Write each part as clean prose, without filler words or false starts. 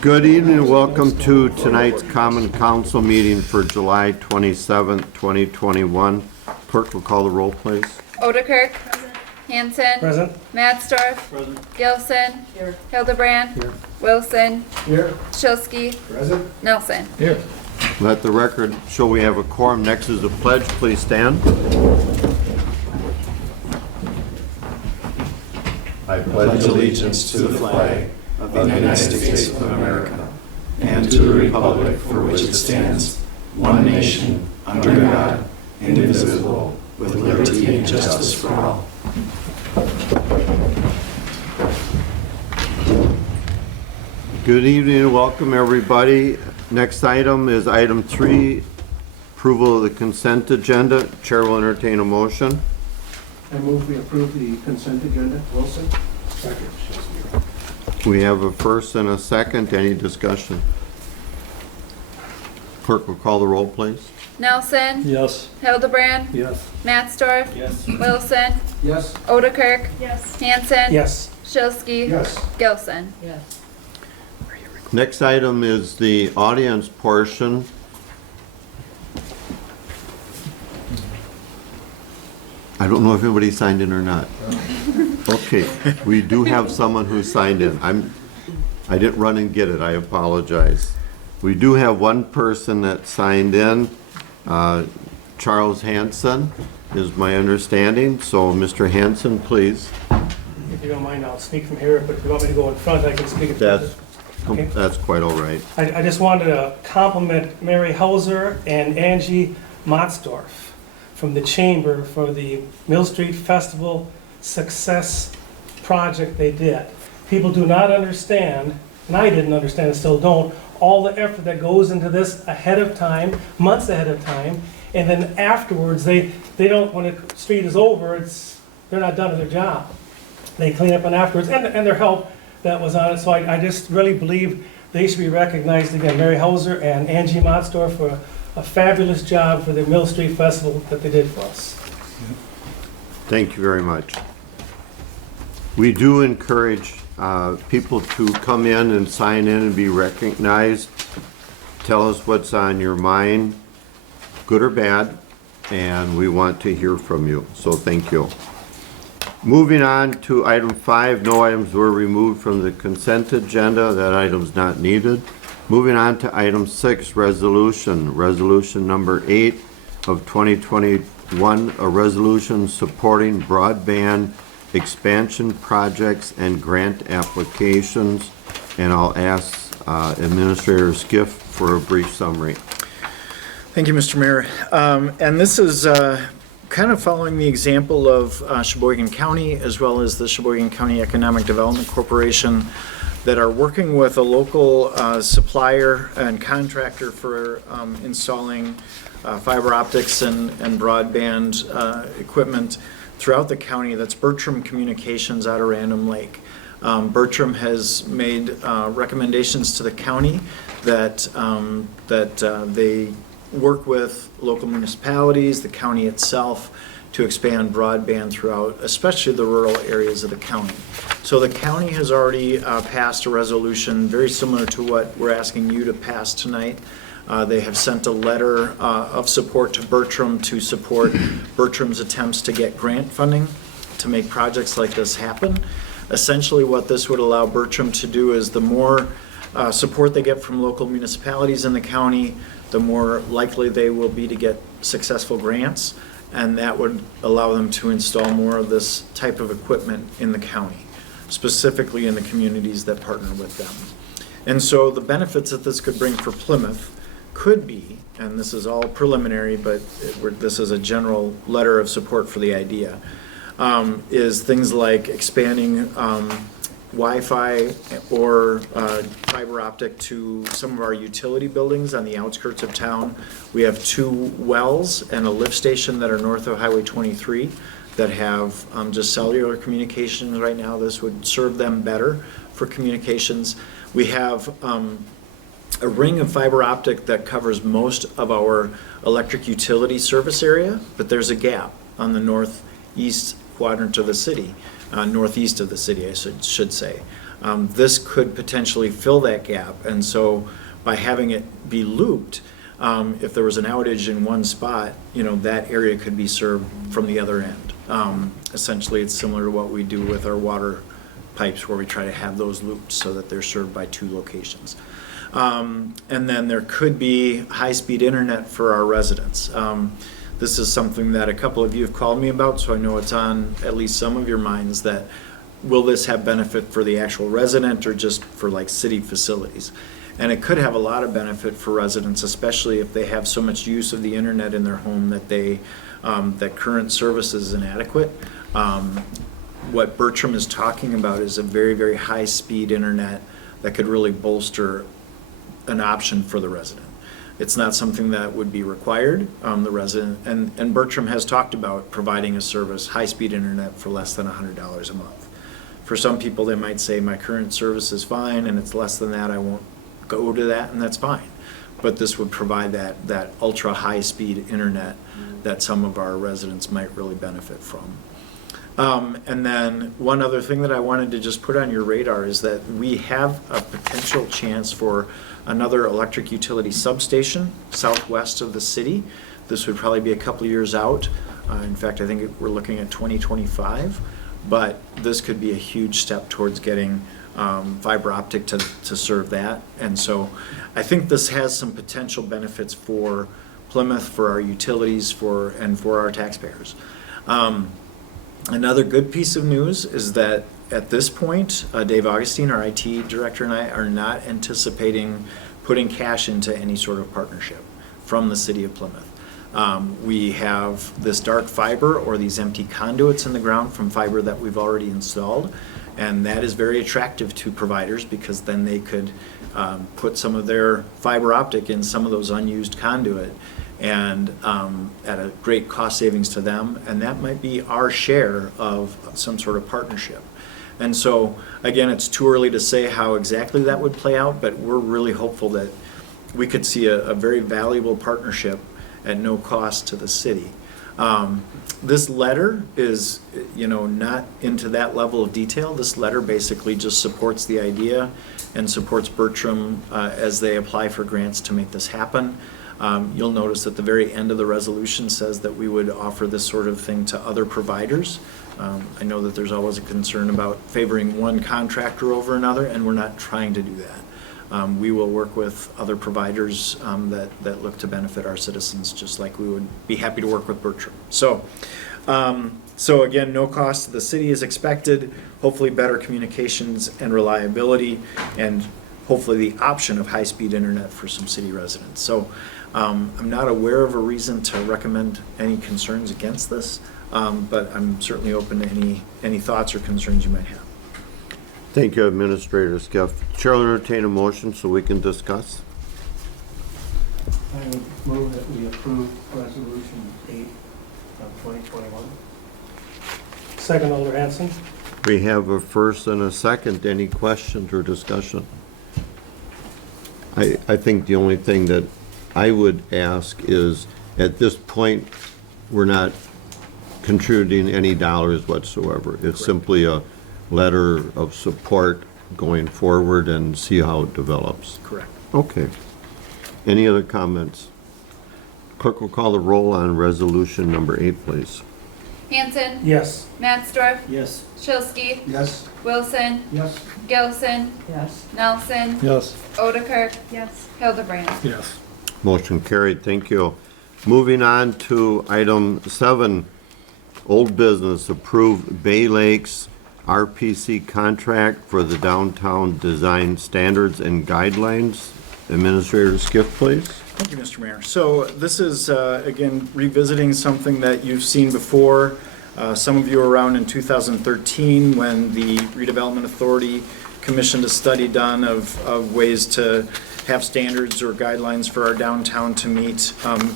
Good evening and welcome to tonight's Common Council meeting for July 27th, 2021. Clerk will call the roll, please. Odekirk. Hanson. Present. Matsdorf. Gilson. Hildebrand. Wilson. Here. Shilsky. Present. Nelson. Here. Let the record show we have a quorum. Next is the pledge. Please stand. I pledge allegiance to the flag of the United States of America and to the republic for which it stands, one nation, under God, indivisible, with liberty and justice for all. Good evening and welcome, everybody. Next item is item 3, approval of the consent agenda. Chair will entertain a motion. I move we approve the consent agenda. Wilson. Second. We have a first and a second. Any discussion? Clerk will call the roll, please. Nelson. Yes. Hildebrand. Yes. Matsdorf. Yes. Wilson. Yes. Odekirk. Hanson. Yes. Shilsky. Yes. Gilson. Next item is the audience portion. I don't know if anybody signed in or not. Okay, we do have someone who signed in. I didn't run and get it, I apologize. We do have one person that signed in. Charles Hanson is my understanding. So Mr. Hanson, please. If you don't mind, I'll speak from here, but if you want me to go in front, I can speak. That's quite all right. I just wanted to compliment Mary Hauser and Angie Matsdorf from the Chamber for the Mill Street Festival success project they did. People do not understand, and I didn't understand and still don't, all the effort that goes into this ahead of time, months ahead of time, and then afterwards, they don't, when the street is over, they're not done with their job. They clean up and afterwards, and their help that was on it, so I just really believe they should be recognized again. Mary Hauser and Angie Matsdorf for a fabulous job for the Mill Street Festival that they did for us. Thank you very much. We do encourage people to come in and sign in and be recognized. Tell us what's on your mind, good or bad, and we want to hear from you. So thank you. Moving on to item 5, no items were removed from the consent agenda. That item's not needed. Moving on to item 6, resolution number 8 of 2021, a resolution supporting broadband expansion projects and grant applications. And I'll ask Administrator Skiff for a brief summary. Thank you, Mr. Mayor. And this is kind of following the example of Sheboygan County, as well as the Sheboygan County Economic Development Corporation, that are working with a local supplier and contractor for installing fiber optics and broadband equipment throughout the county. That's Bertram Communications out of Random Lake. Bertram has made recommendations to the county that they work with local municipalities, the county itself, to expand broadband throughout, especially the rural areas of the county. So the county has already passed a resolution very similar to what we're asking you to pass tonight. They have sent a letter of support to Bertram to support Bertram's attempts to get grant funding to make projects like this happen. Essentially what this would allow Bertram to do is the more support they get from local municipalities in the county, the more likely they will be to get successful grants, and that would allow them to install more of this type of equipment in the county, specifically in the communities that partner with them. And so the benefits that this could bring for Plymouth could be, and this is all preliminary, but this is a general letter of support for the idea, is things like expanding Wi-Fi or fiber optic to some of our utility buildings on the outskirts of town. We have 2 wells and a lift station that are north of Highway 23 that have just cellular communications right now. This would serve them better for communications. We have a ring of fiber optic that covers most of our electric utility service area, but there's a gap on the northeast quadrant of the city, northeast of the city, I should say. This could potentially fill that gap. And so by having it be looped, if there was an outage in one spot, that area could be served from the other end. Essentially, it's similar to what we do with our water pipes, where we try to have those looped so that they're served by two locations. And then there could be high-speed internet for our residents. This is something that a couple of you have called me about, so I know it's on at least some of your minds, that will this have benefit for the actual resident or just for like city facilities? And it could have a lot of benefit for residents, especially if they have so much use of the internet in their home that that current service is inadequate. What Bertram is talking about is a very, very high-speed internet that could really bolster an option for the resident. It's not something that would be required. The resident, and Bertram has talked about providing a service, high-speed internet, for less than $100 a month. For some people, they might say, my current service is fine, and it's less than that, I won't go to that, and that's fine. But this would provide that ultra high-speed internet that some of our residents might really benefit from. And then one other thing that I wanted to just put on your radar is that we have a potential chance for another electric utility substation southwest of the city. This would probably be a couple of years out. In fact, I think we're looking at 2025. But this could be a huge step towards getting fiber optic to serve that. And so I think this has some potential benefits for Plymouth, for our utilities, and for our taxpayers. Another good piece of news is that at this point, Dave Augustine, our IT director, and I are not anticipating putting cash into any sort of partnership from the city of Plymouth. We have this dark fiber, or these empty conduits in the ground from fiber that we've already installed, and that is very attractive to providers because then they could put some of their fiber optic in some of those unused conduit, and at a great cost savings to them, and that might be our share of some sort of partnership. And so, again, it's too early to say how exactly that would play out, but we're really hopeful that we could see a very valuable partnership at no cost to the city. This letter is, not into that level of detail. This letter basically just supports the idea and supports Bertram as they apply for grants to make this happen. You'll notice at the very end of the resolution says that we would offer this sort of thing to other providers. I know that there's always a concern about favoring one contractor over another, and we're not trying to do that. We will work with other providers that look to benefit our citizens, just like we would be happy to work with Bertram. So again, no cost to the city is expected, hopefully better communications and reliability, and hopefully the option of high-speed internet for some city residents. So I'm not aware of a reason to recommend any concerns against this, but I'm certainly open to any thoughts or concerns you might have. Thank you, Administrator Skiff. Chair will entertain a motion so we can discuss. I would move that we approve Resolution 8 of 2021. Second, Alder Hanson. We have a first and a second. Any questions or discussion? I think the only thing that I would ask is, at this point, we're not contributing any dollars whatsoever. It's Correct. Simply a letter of support going forward and see how it develops. Correct. Okay. Any other comments? Clerk will call the roll on resolution number 8, please. Hanson, Yes. Matsdorf, Yes. Shilsky, Yes. Wilson, Yes. Gilson, Yes. Nelson, Yes. Odekirk, Yes. Hildebrand. Yes. Motion carried. Thank you. Moving on to item 7, old business, approve Bay Lakes RPC contract for the downtown design standards and guidelines. Administrator Skiff, please. Thank you, Mr. Mayor. So this is, again, revisiting something that you've seen before. Some of you were around in 2013 when the Redevelopment Authority commissioned a study done of ways to have standards or guidelines for our downtown to meet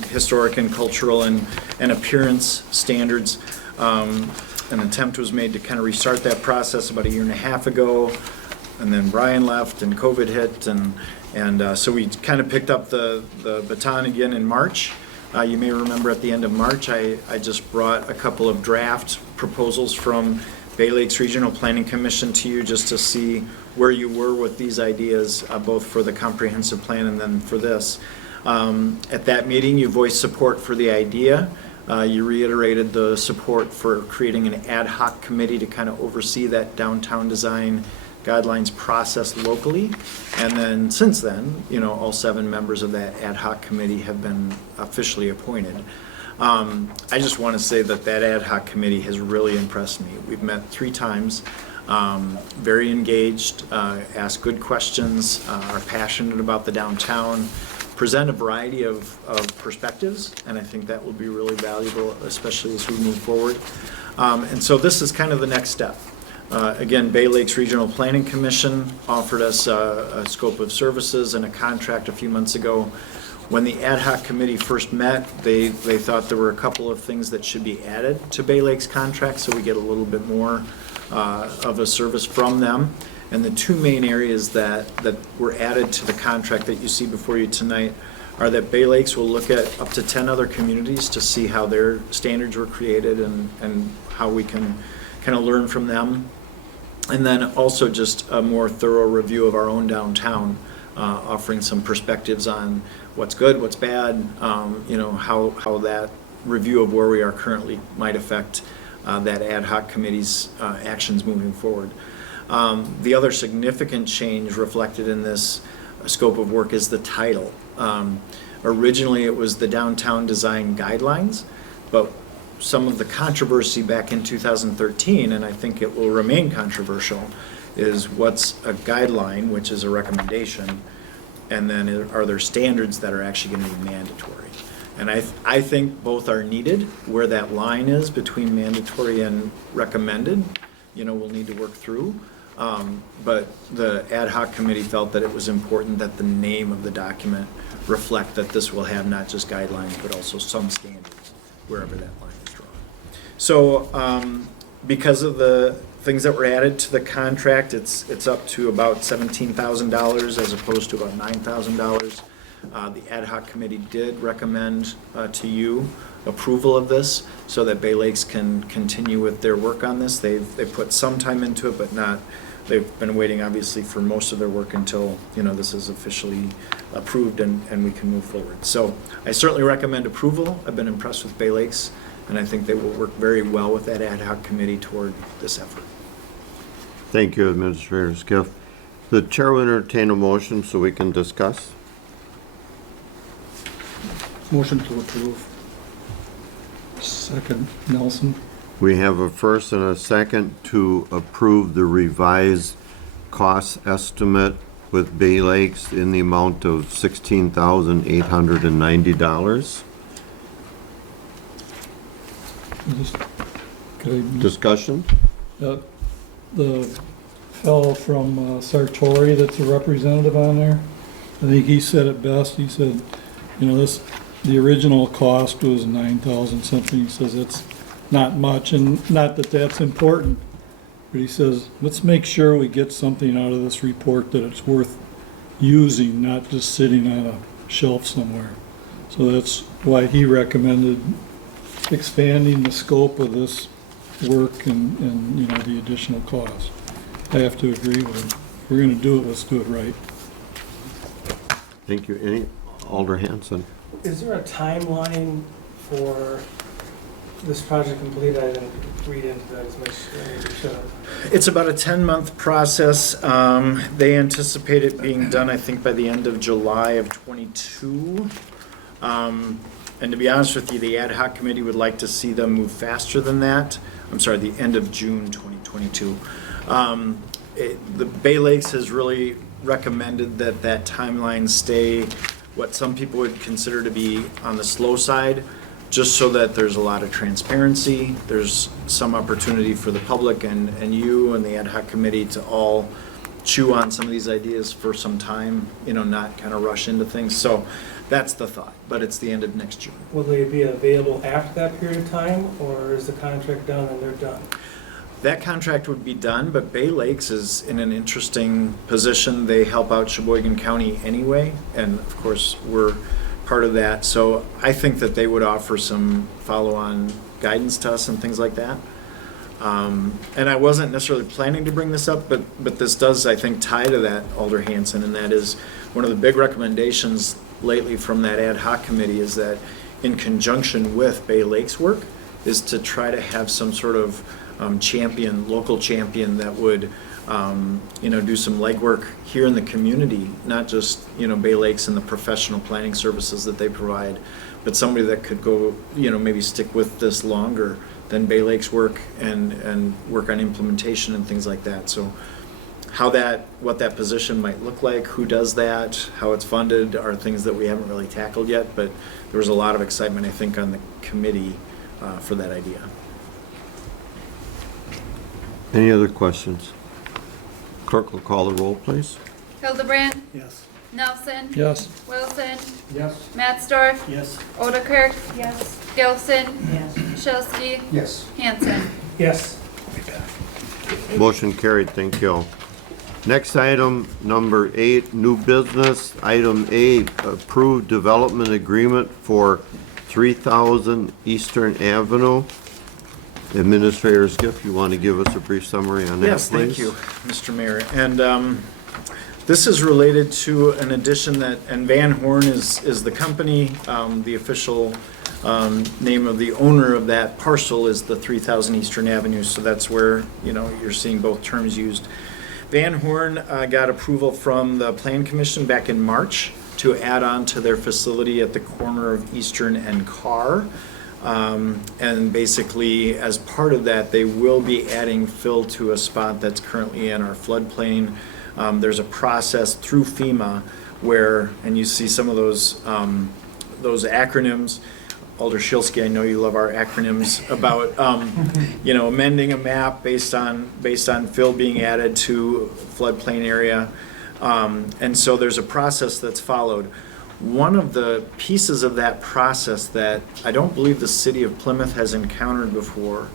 historic and cultural and appearance standards. An attempt was made to kind of restart that process about 1.5 years ago, and then Brian left and COVID hit, and so we kind of picked up the baton again in March. You may remember at the end of March, I just brought a couple of draft proposals from Bay Lakes Regional Planning Commission to you just to see where you were with these ideas, both for the comprehensive plan and then for this. At that meeting, you voiced support for the idea. You reiterated the support for creating an ad hoc committee to kind of oversee that downtown design guidelines process locally. And then since then, all 7 members of that ad hoc committee have been officially appointed. I just want to say that ad hoc committee has really impressed me. We've met 3 times, very engaged, ask good questions, are passionate about the downtown, present a variety of perspectives, and I think that will be really valuable, especially as we move forward. And so this is kind of the next step. Again, Bay Lakes Regional Planning Commission offered us a scope of services and a contract a few months ago. When the ad hoc committee first met, they thought there were a couple of things that should be added to Bay Lakes contract so we get a little bit more of a service from them. And the 2 main areas that were added to the contract that you see before you tonight are that Bay Lakes will look at up to 10 other communities to see how their standards were created and how we can kind of learn from them. And then also just a more thorough review of our own downtown, offering some perspectives on what's good, what's bad, how that review of where we are currently might affect that ad hoc committee's actions moving forward. The other significant change reflected in this scope of work is the title. Originally, it was the Downtown Design Guidelines, but some of the controversy back in 2013, and I think it will remain controversial, is what's a guideline, which is a recommendation, and then are there standards that are actually going to be mandatory? And I think both are needed. Where that line is between mandatory and recommended, we'll need to work through. But the ad hoc committee felt that it was important that the name of the document reflect that this will have not just guidelines, but also some standards, wherever that line is drawn. So because of the things that were added to the contract, it's up to about $17,000 as opposed to about $9,000. The ad hoc committee did recommend to you approval of this so that Bay Lakes can continue with their work on this. They've put some time into it, but not, they've been waiting obviously for most of their work until, this is officially approved and we can move forward. So I certainly recommend approval. I've been impressed with Bay Lakes, and I think they will work very well with that ad hoc committee toward this effort. Thank you, Administrator Skiff. The chair will entertain a motion so we can discuss. Motion to approve. Second, Nelson. We have a first and a second to approve the revised cost estimate with Bay Lakes in the amount of $16,890. Could I, Discussion? the fellow from Sartori that's a representative on there, I think he said it best. He said, the original cost was 9,000 something. He says it's not much, and not that that's important, but he says, let's make sure we get something out of this report that it's worth using, not just sitting on a shelf somewhere. So that's why he recommended expanding the scope of this work and the additional cost. I have to agree with him. If we're gonna do it, let's do it right. Thank you. Alder Hanson. Is there a timeline for this project completed? I didn't read into that as much as I should have. It's about a 10-month process. They anticipate it being done, I think, by the end of July of '22. And to be honest with you, the ad hoc committee would like to see them move faster than that. I'm sorry, the end of June 2022. The Bay Lakes has really recommended that timeline stay what some people would consider to be on the slow side, just so that there's a lot of transparency. There's some opportunity for the public and you and the ad hoc committee to all chew on some of these ideas for some time, not kind of rush into things. So that's the thought, but it's the end of next June. Will they be available after that period of time, or is the contract done and they're done? That contract would be done, but Bay Lakes is in an interesting position. They help out Sheboygan County anyway, and of course, we're part of that. So I think that they would offer some follow-on guidance to us and things like that. And I wasn't necessarily planning to bring this up, but this does, I think, tie to that, Alder Hanson, and that is one of the big recommendations lately from that ad hoc committee is that in conjunction with Bay Lakes work, is to try to have some sort of champion, local champion that would, do some legwork here in the community, not just, Bay Lakes and the professional planning services that they provide, but somebody that could go, maybe stick with this longer than Bay Lakes work and work on implementation and things like that. So what that position might look like, who does that, how it's funded are things that we haven't really tackled yet, but there was a lot of excitement, I think, on the committee for that idea. Any other questions? Clerk will call the roll, please. Hildebrand, Yes. Nelson, Yes. Wilson, Yes. Mattsdorf, Yes. Odekirk. Yes. Gilson, Yes. Shilsky, Yes. Hanson. Yes. Motion carried, thank you. Next item, number 8, new business. Item A, approved development agreement for 3000 Eastern Avenue. Administrator Skiff, you want to give us a brief summary on that, please? Yes, thank you, Mr. Mayor. And this is related to an addition that, and Van Horn is the company, the official name of the owner of that parcel is the 3000 Eastern Avenue, so that's where, you're seeing both terms used. Van Horn got approval from the Plan Commission back in March to add on to their facility at the corner of Eastern and Carr. And basically, as part of that, they will be adding fill to a spot that's currently in our floodplain. There's a process through FEMA where, and you see some of those acronyms. Alder Shilsky, I know you love our acronyms about, amending a map based on fill being added to floodplain area. And so there's a process that's followed. One of the pieces of that process that I don't believe the city of Plymouth has encountered before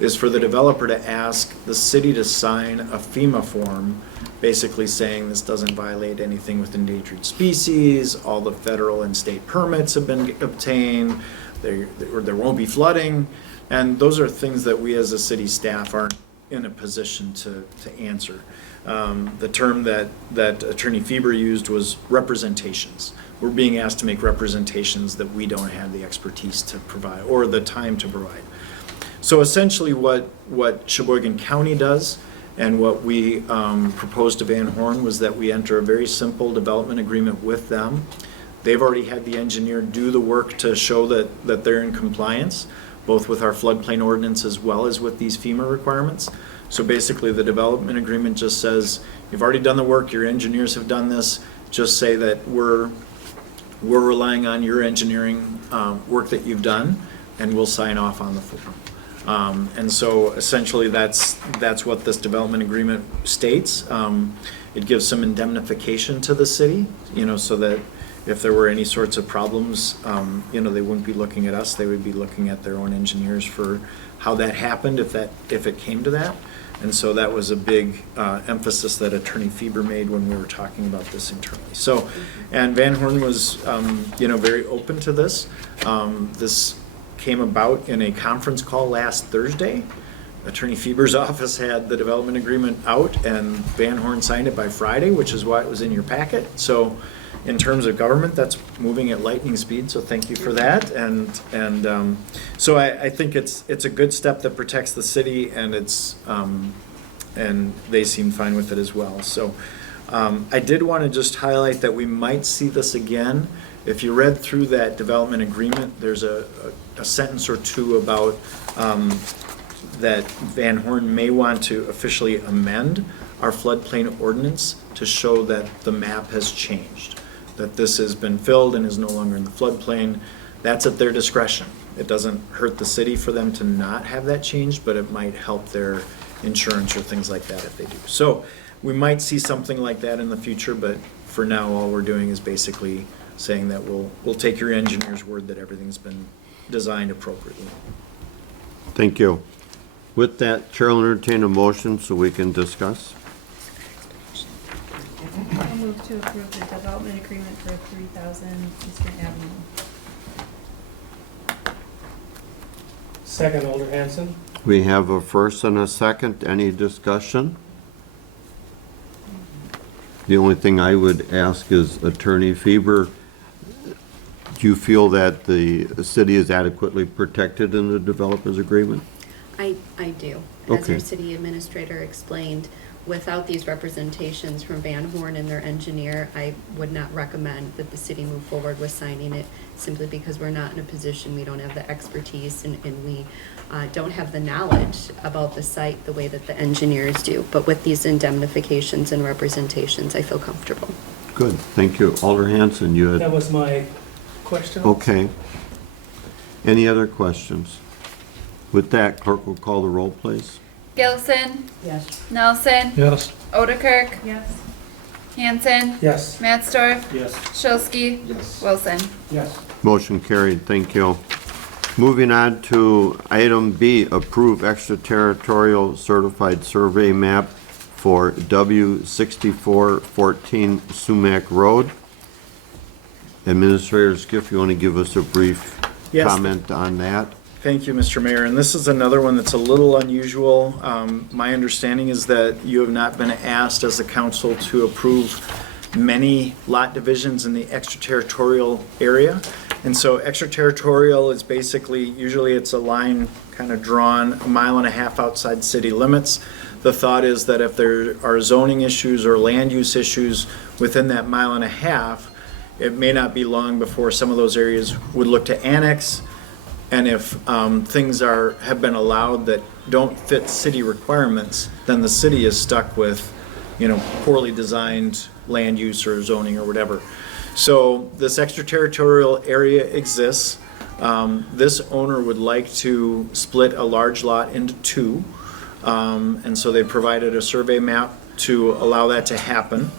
is for the developer to ask the city to sign a FEMA form, basically saying this doesn't violate anything with endangered species, all the federal and state permits have been obtained, there won't be flooding, and those are things that we as a city staff aren't in a position to answer. The term that Attorney Fieber used was representations. We're being asked to make representations that we don't have the expertise to provide or the time to provide. So essentially what Sheboygan County does and what we proposed to Van Horn was that we enter a very simple development agreement with them. They've already had the engineer do the work to show that they're in compliance, both with our floodplain ordinance as well as with these FEMA requirements. So basically the development agreement just says, you've already done the work, your engineers have done this, just say that we're relying on your engineering work that you've done, and we'll sign off on the form. And so essentially that's what this development agreement states. It gives some indemnification to the city, so that if there were any sorts of problems, they wouldn't be looking at us, they would be looking at their own engineers for how that happened if it came to that. And so that was a big emphasis that Attorney Fieber made when we were talking about this internally. So, and Van Horn was, very open to this. This came about in a conference call last Thursday. Attorney Fieber's office had the development agreement out, and Van Horn signed it by Friday, which is why it was in your packet. So, in terms of government, that's moving at lightning speed, so thank you for that. And so I think it's a good step that protects the city, and and they seem fine with it as well. So I did want to just highlight that we might see this again. If you read through that development agreement, there's a sentence or two about that Van Horn may want to officially amend our floodplain ordinance to show that the map has changed, that this has been filled and is no longer in the floodplain. That's at their discretion. It doesn't hurt the city for them to not have that changed, but it might help their insurance or things like that if they do. So we might see something like that in the future, but for now, all we're doing is basically saying that we'll take your engineer's word that everything's been designed appropriately. Thank you. With that, Chair will entertain a motion so we can discuss. I'll move to approve the development agreement for 3000 Eastern Avenue. Second, Alder Hanson. We have a first and a second. Any discussion? The only thing I would ask is Attorney Feber, do you feel that the city is adequately protected in the developers agreement? I do. As Okay. our city administrator explained, without these representations from Van Horn and their engineer, I would not recommend that the city move forward with signing it, simply because we're not in a position, we don't have the expertise, and we don't have the knowledge about the site the way that the engineers do. But with these indemnifications and representations, I feel comfortable. Good, thank you. Alder Hanson, you That had, was my question. okay. Any other questions? With that, clerk will call the roll, please. Gilson, Yes. Nelson, Yes. Odekirk, Yes. Yes. Hanson, Yes. Matsdorf, Yes. Shilsky, Yes. Wilson. Yes. Motion carried, thank you. Moving on to item B, approve extraterritorial certified survey map for W6414 Sumac Road. Administrator Skiff, you want to give us a brief Yes. comment on that? Thank you, Mr. Mayor. And this is another one that's a little unusual. My understanding is that you have not been asked as a council to approve many lot divisions in the extraterritorial area. And so extraterritorial is basically, usually it's a line kind of drawn 1.5 miles outside city limits. The thought is that if there are zoning issues or land use issues within that 1.5 miles, it may not be long before some of those areas would look to annex. And if things have been allowed that don't fit city requirements, then the city is stuck with, poorly designed land use or zoning or whatever. So this extraterritorial area exists. This owner would like to split a large lot into two. And so they provided a survey map to allow that to happen.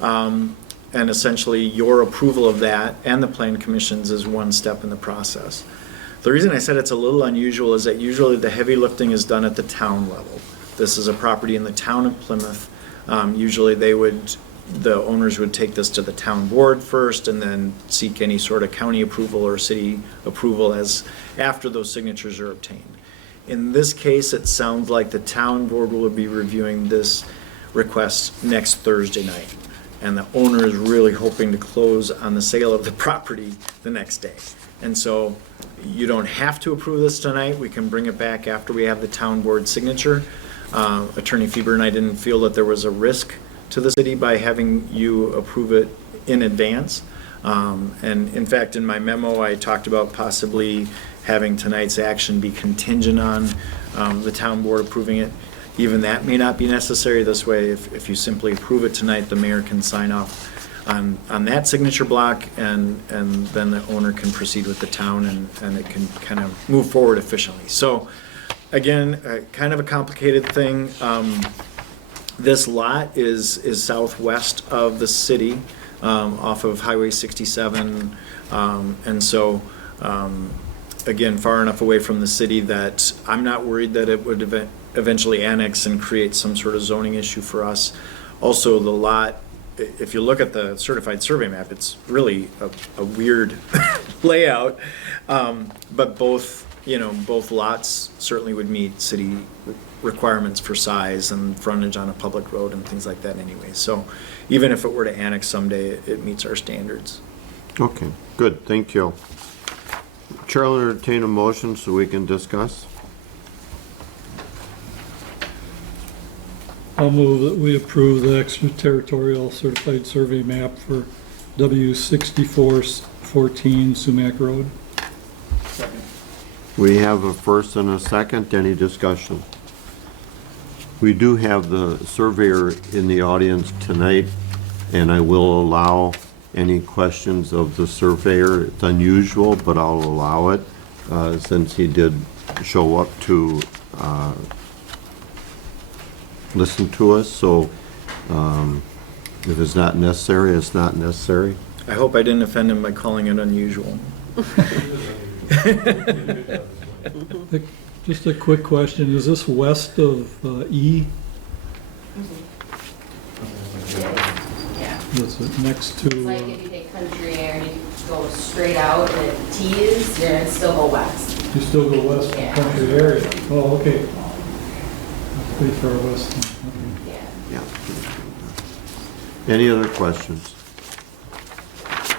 And essentially your approval of that and the plan commission's is one step in the process. The reason I said it's a little unusual is that usually the heavy lifting is done at the town level. This is a property in the town of Plymouth. Usually the owners would take this to the town board first and then seek any sort of county approval or city approval after those signatures are obtained. In this case, it sounds like the town board will be reviewing this request next Thursday night. And the owner is really hoping to close on the sale of the property the next day. And so you don't have to approve this tonight. We can bring it back after we have the town board signature. Attorney Feber and I didn't feel that there was a risk to the city by having you approve it in advance. And in fact, in my memo, I talked about possibly having tonight's action be contingent on the town board approving it. Even that may not be necessary. This way, if you simply approve it tonight, the mayor can sign off on that signature block, and then the owner can proceed with the town, and it can kind of move forward efficiently. So again, kind of a complicated thing. This lot is southwest of the city, off of Highway 67, and so again, far enough away from the city that I'm not worried that it would eventually annex and create some sort of zoning issue for us. Also, the lot, if you look at the certified survey map, it's really a weird layout, but both lots certainly would meet city requirements for size and frontage on a public road and things like that anyway. So even if it were to annex someday, it meets our standards. Okay, good, thank you. Chair will entertain a motion so we can discuss. I'll move that we approve the extraterritorial certified survey map for W6414 Sumac Road. Second. We have a first and a second. Any discussion? We do have the surveyor in the audience tonight, and I will allow any questions of the surveyor. It's unusual, but I'll allow it since he did show up to listen to us. So if it's not necessary, it's not necessary. I hope I didn't offend him by calling it unusual. Just a quick question, is this west of E? Yeah. That's it, next to, Like if you take Country Air and you go straight out and it tees, you're gonna still go west. you still go west from Yeah. country area. Oh, okay. That's pretty far west. Okay. Yeah. Yeah. Any other questions?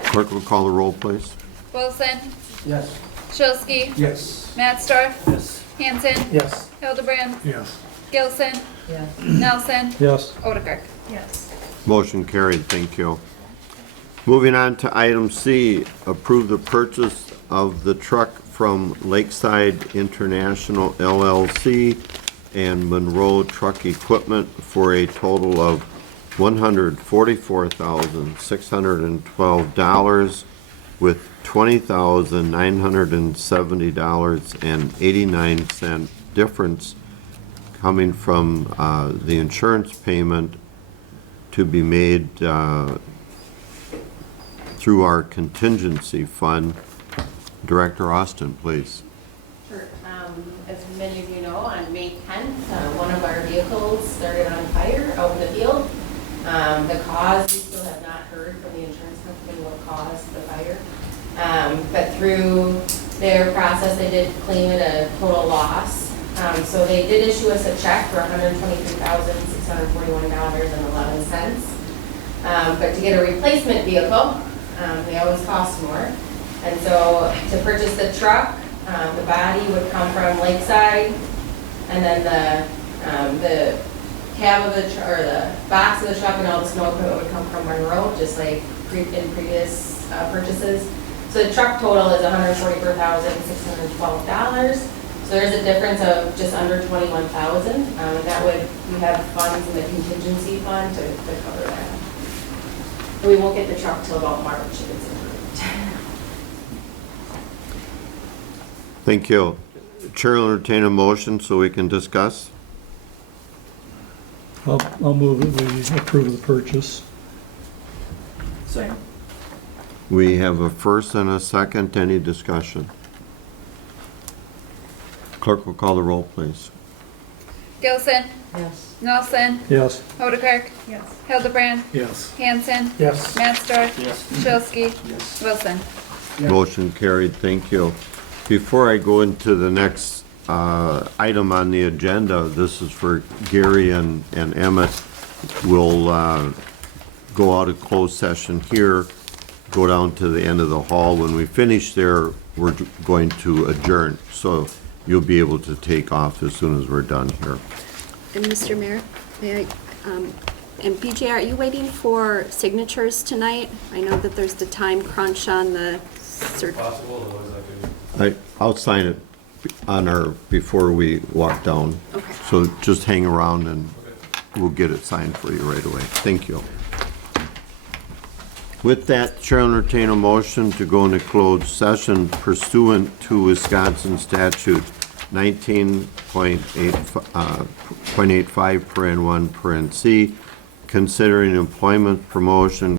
Clerk will call the roll, please. Wilson, Yes. Shilsky, Yes. Mattsdorf, Yes. Hanson, Yes. Hildebrand, Yes. Gilson, Yeah. Nelson, Yes. Odekirk. Yes. Motion carried, thank you. Moving on to item C, approve the purchase of the truck from Lakeside International LLC and Monroe Truck Equipment for a total of $144,612 with $20,970.89 difference coming from the insurance payment to be made through our contingency fund. Director Austin, please. Sure. As many of you know, on May 10th, one of our vehicles started on fire out in the field. The cause, we still have not heard from the insurance company what caused the fire. But through their process, they did claim it a total loss. So they did issue us a check for $123,641.11. But to get a replacement vehicle, they always cost more. And so to purchase the truck, the body would come from Lakeside, and then the cab of the truck, or the box of the truck and all the snow equipment would come from Monroe, just like in previous purchases. So the truck total is $144,612. So there's a difference of just under $21,000. That would, we have funds in the contingency fund to cover that. And we won't get the truck till about March if it's approved. Thank you. Chair will entertain a motion so we can discuss. I'll move that we approve the purchase. Second. We have a first and a second. Any discussion? Clerk will call the roll, please. Gilson, Yes. Nelson, Yes. Odekirk, Hildebrand, Yes. Hanson, Yes. Mattsdorf, Yes. Shilsky, Yes. Wilson. Yeah. Motion carried, thank you. Before I go into the next item on the agenda, this is for Gary and Emmett. We'll go out of closed session here, go down to the end of the hall. When we finish there, we're going to adjourn. So you'll be able to take off as soon as we're done here. And Mr. Mayor, may I, and BJ, are you waiting for signatures tonight? I know that there's the time crunch on the I'll sign it on before we walk down. Okay. So just hang around and we'll get it signed for you right away. Thank you. With that, Chair will entertain a motion to go into closed session pursuant to Wisconsin statute 19.85, paren 1, paren C, considering employment, promotion,